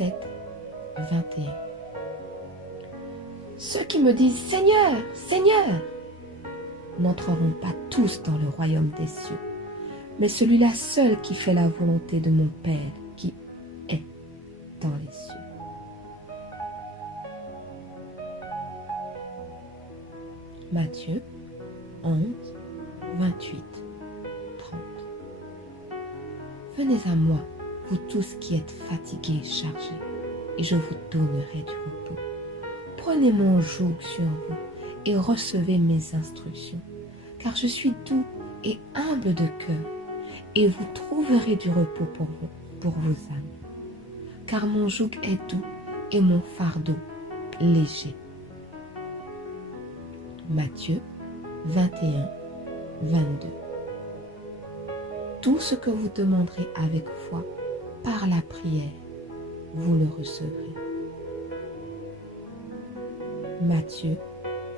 17, 21. Ceux qui me disent « Seigneur, Seigneur » n'entreront pas tous dans le royaume des cieux, mais celui-là seul qui fait la volonté de mon Père qui est dans les cieux. Matthieu 11, 28, 30. Venez à moi, vous tous qui êtes fatigués et chargés, et je vous donnerai du repos. Prenez mon joug sur vous et recevez mes instructions, car je suis doux et humble de cœur, et vous trouverez du repos pour vos âmes. Car mon joug est doux et mon fardeau léger. Matthieu 21, 22. Tout ce que vous demanderez avec foi par la prière, vous le recevrez. Matthieu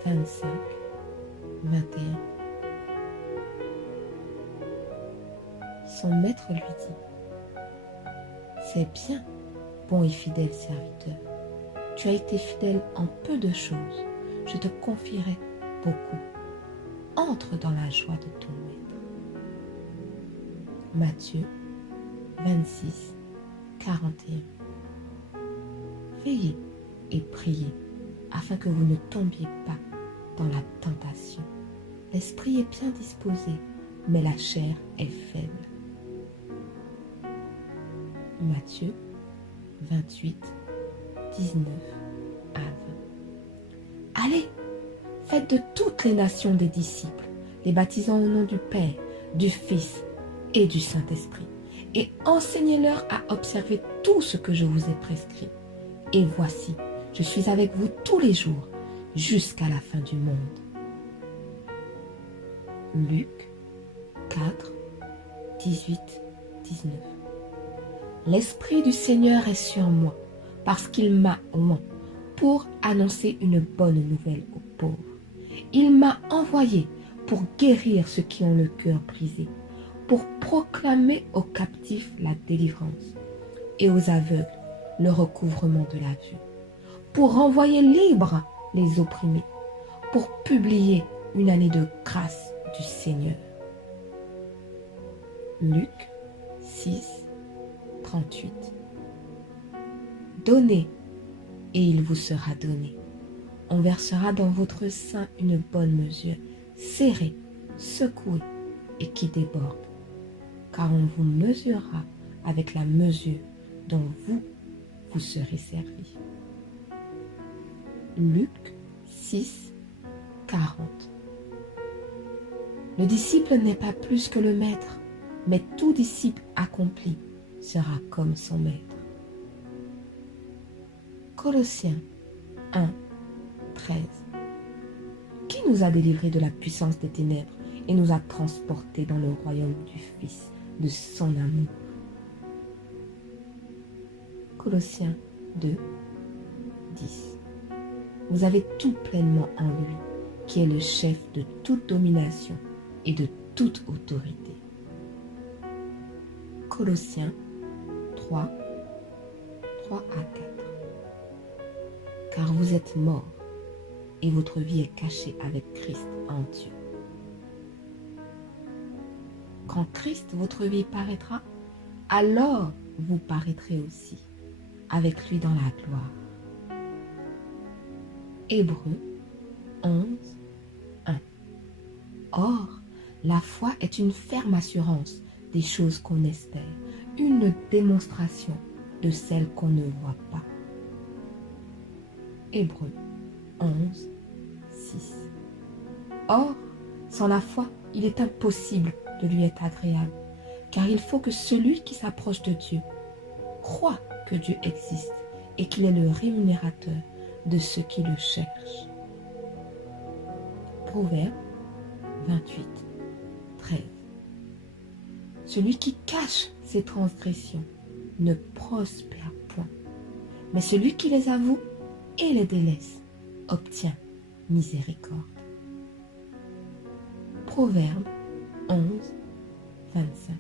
25, 21. Son maître lui dit : c'est bien, bon et fidèle serviteur. Tu as été fidèle en peu de choses, je te confierai beaucoup. Entre dans la joie de ton maître. Matthieu 26, 41. Veillez et priez afin que vous ne tombiez pas dans la tentation. L'esprit est bien disposé, mais la chair est faible. Matthieu 28, 19 à 20. Allez, faites de toutes les nations des disciples, les baptisant au nom du Père, du Fils et du Saint-Esprit, et enseignez-leur à observer tout ce que je vous ai prescrit. Et voici, je suis avec vous tous les jours, jusqu'à la fin du monde. Luc 4, 18, 19. L'Esprit du Seigneur est sur moi, parce qu'il m'a oint pour annoncer une bonne nouvelle aux pauvres. Il m'a envoyé pour guérir ceux qui ont le cœur brisé, pour proclamer aux captifs la délivrance et aux aveugles le recouvrement de la vue, pour renvoyer libres les opprimés, pour publier une année de grâce du Seigneur. Luc 6, 38. Donnez, et il vous sera donné. On versera dans votre sein une bonne mesure, serrée, secouée et qui déborde, car on vous mesurera avec la mesure dont vous serez servi. Luc 6, 40. Le disciple n'est pas plus que le maître, mais tout disciple accompli sera comme son maître. Colossiens 1, 13. Qui nous a délivrés de la puissance des ténèbres et nous a transportés dans le royaume du Fils de son amour. Colossiens 2, 10. Vous avez tout pleinement en lui, qui est le chef de toute domination et de toute autorité. Colossiens 3, 3 à 4. Car vous êtes morts, et votre vie est cachée avec Christ en Dieu. Quand Christ, votre vie, paraîtra, alors vous paraîtrez aussi avec lui dans la gloire. Hébreux 11, 1. Or, la foi est une ferme assurance des choses qu'on espère, une démonstration de celles qu'on ne voit pas. Hébreux 11, 6. Or, sans la foi, il est impossible de lui être agréable, car il faut que celui qui s'approche de Dieu croit que Dieu existe et qu'il est le rémunérateur de ceux qui le cherchent. Proverbe 28, 13. Celui qui cache ses transgressions ne prospère point, mais celui qui les avoue et les délaisse obtient miséricorde. Proverbe 11, 25.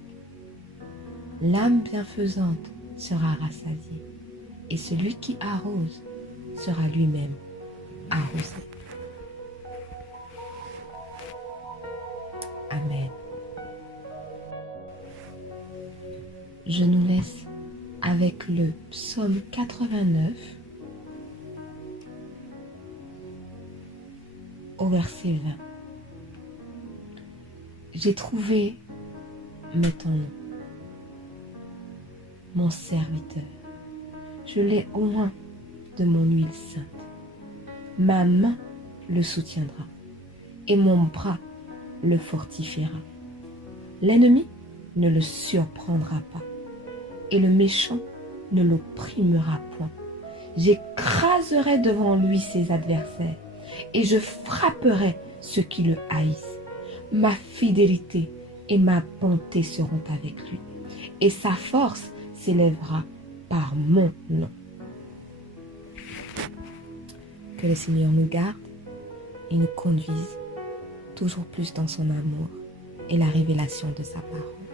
L'âme bienfaisante sera rassasiée, et celui qui arrose sera lui-même arrosé. Amen. Je nous laisse avec le psaume 89 au verset 20. J'ai trouvé maintenant mon serviteur. Je l'ai oint de mon huile sainte. Ma main le soutiendra et mon bras le fortifiera. L'ennemi ne le surprendra pas et le méchant ne l'opprimera point. J'écraserai devant lui ses adversaires et je frapperai ceux qui le haïssent. Ma fidélité et ma bonté seront avec lui et sa force s'élèvera par mon nom. Que le Seigneur nous garde et nous conduise toujours plus dans son amour et la révélation de sa parole.